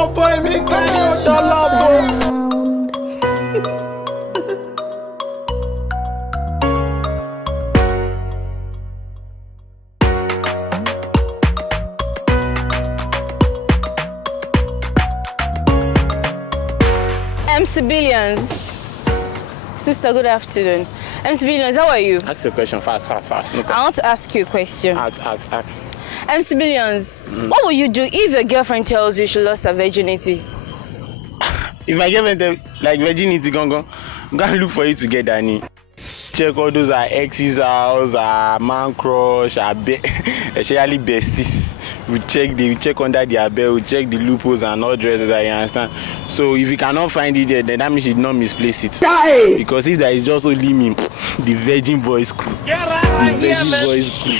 Oh boy, me kind of dollar. MC Billions. Sister, good afternoon. MC Billions, how are you? Ask your question fast. No I want to ask you a question. Ask. MC Billions, what will you do if your girlfriend tells you she lost her virginity? If my girlfriend tell like virginity gone, I'm gonna look for you to get Danny. Check all those are exes house, man crush, especially besties. We check under their belt, we check the loopholes and all dresses, you understand? So if you cannot find it there, then that means you did not misplace it. Because if there is just only me, the Virgin Boys crew. The Virgin Boys crew.